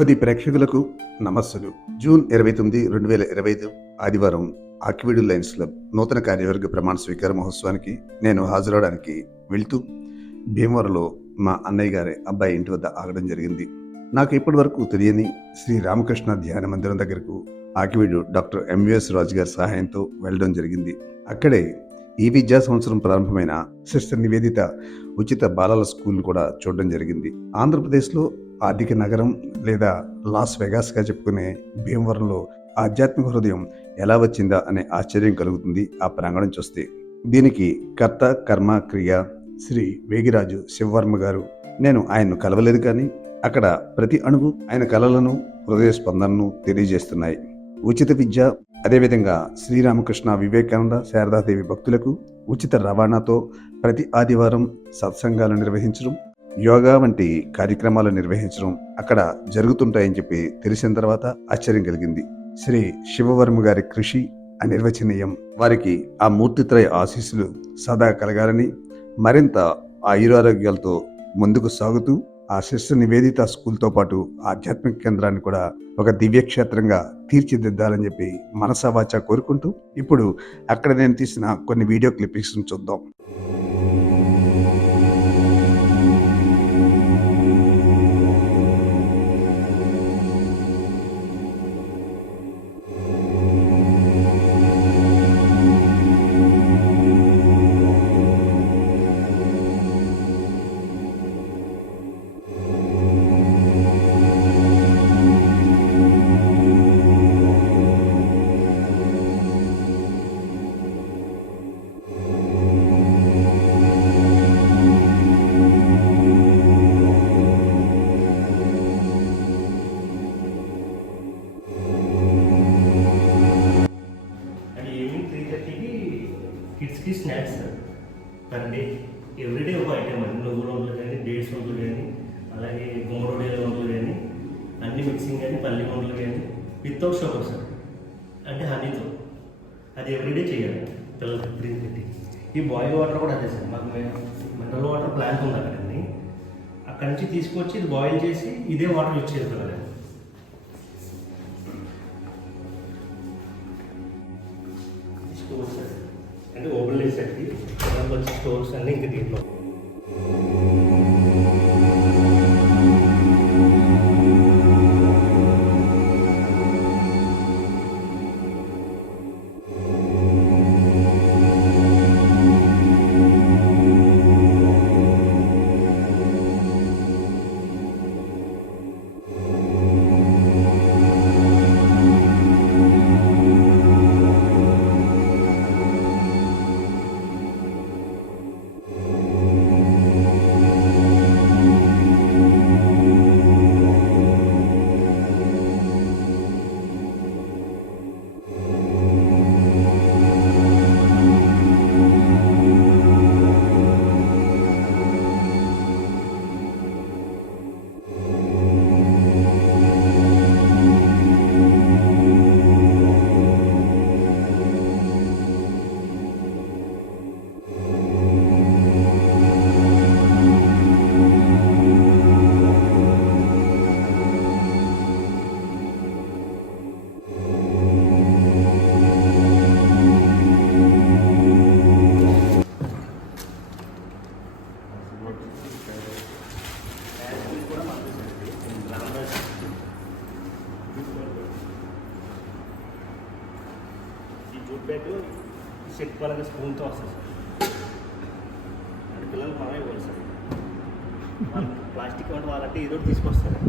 కొద్ది ప్రేక్షకులకు నమస్సులు. జూన్ ఇరవై తొమ్మిది రెండు వేల ఇరవై ఐదు ఆదివారం ఆకివీడు లయన్స్ క్లబ్ నూతన కార్యవర్గ ప్రమాణ స్వీకార మహోత్సవానికి నేను హాజరవడానికి వెళ్తూ భీమవరంలో మా అన్నయ్య గారి అబ్బాయి ఇంటి వద్ద ఆగడం జరిగింది. నాకు ఇప్పటి వరకు తెలియని శ్రీ రామకృష్ణ ధ్యాన మందిరం దగ్గరకు ఆకివీడు డాక్టర్ ఎంవిఎస్ రాజు గారి సహాయంతో వెళ్ళడం జరిగింది. అక్కడే ఈ విద్యా సంవత్సరం ప్రారంభమైన సిస్టర్ నివేదిత ఉచిత బాలల స్కూల్ కూడా చూడడం జరిగింది. ఆంధ్రప్రదేశ్లో ఆర్థిక నగరం లేదా లాస్ వెగాస్గా చెప్పుకునే భీమవరంలో ఆధ్యాత్మిక హృదయం ఎలా వచ్చిందా అనే ఆశ్చర్యం కలుగుతుంది ఆ ప్రాంగణం చూస్తే. దీనికి కర్త కర్మ క్రియ శ్రీ వేగిరాజు శివవర్మ గారు. నేను ఆయన్ను కలవలేదు కానీ అక్కడ ప్రతి అణువు ఆయన కలలను హృదయ స్పందనను తెలియజేస్తున్నాయి. ఉచిత విద్య అదేవిధంగా శ్రీరామకృష్ణ వివేకానంద శారదాదేవి భక్తులకు ఉచిత రవాణాతో ప్రతి ఆదివారం సత్సంగాలు నిర్వహించడం యోగా వంటి కార్యక్రమాలు నిర్వహించడం అక్కడ జరుగుతుంటాయని చెప్పి తెలిసిన తర్వాత ఆశ్చర్యం కలిగింది. శ్రీ శివవర్మ గారి కృషి అనిర్వచనీయం. వారికి ఆ మూర్తిత్రయ ఆశీస్సులు సదా కలగాలని మరింత ఆయురారోగ్యాలతో ముందుకు సాగుతూ ఆ శిష్యు నివేదిత స్కూల్తో పాటు ఆధ్యాత్మిక కేంద్రాన్ని కూడా ఒక దివ్యక్షేత్రంగా తీర్చిదిద్దాలని చెప్పి మనసవాచ కోరుకుంటూ ఇప్పుడు అక్కడ నేను తీసిన కొన్ని వీడియో క్లిప్పింగ్స్ చూద్దాం. కిడ్స్కి స్నాక్స్ పర్ డే ఎవ్రీడే ఒక ఐటెం అండి. నువ్వుల వంటలు కానీ డేట్స్ వంటలు కానీ అలాగే గుమ్మరొడియాల వంటలు కానీ అన్ని మిక్సింగ్ కానీ పల్లి వంటలు కానీ వితౌట్ షుగర్ సార్. అంటే హనీతో. అది ఎవ్రీడే చేయాలి. పిల్లలకి డ్రింక్ పెట్టి. ఈ బాయిల్ వాటర్ కూడా అదే సార్. మాకు మినరల్ వాటర్ ప్లాంట్ ఉంది అక్కడండి అక్కడి నుంచి తీసుకొచ్చి ఇది బాయిల్ చేసి ఇదే వాటర్ యూజ్ చేయాలి principal stores and link the. ఈ సెట్ పరంగా స్పూన్తో వస్తుంది సార్. అంటే పిల్లలు మనమే ఇవ్వాలి సార్. వాళ్ళు ప్లాస్టిక్ వంటి వాళ్ళంటే ఏదో తీసుకొస్తారు.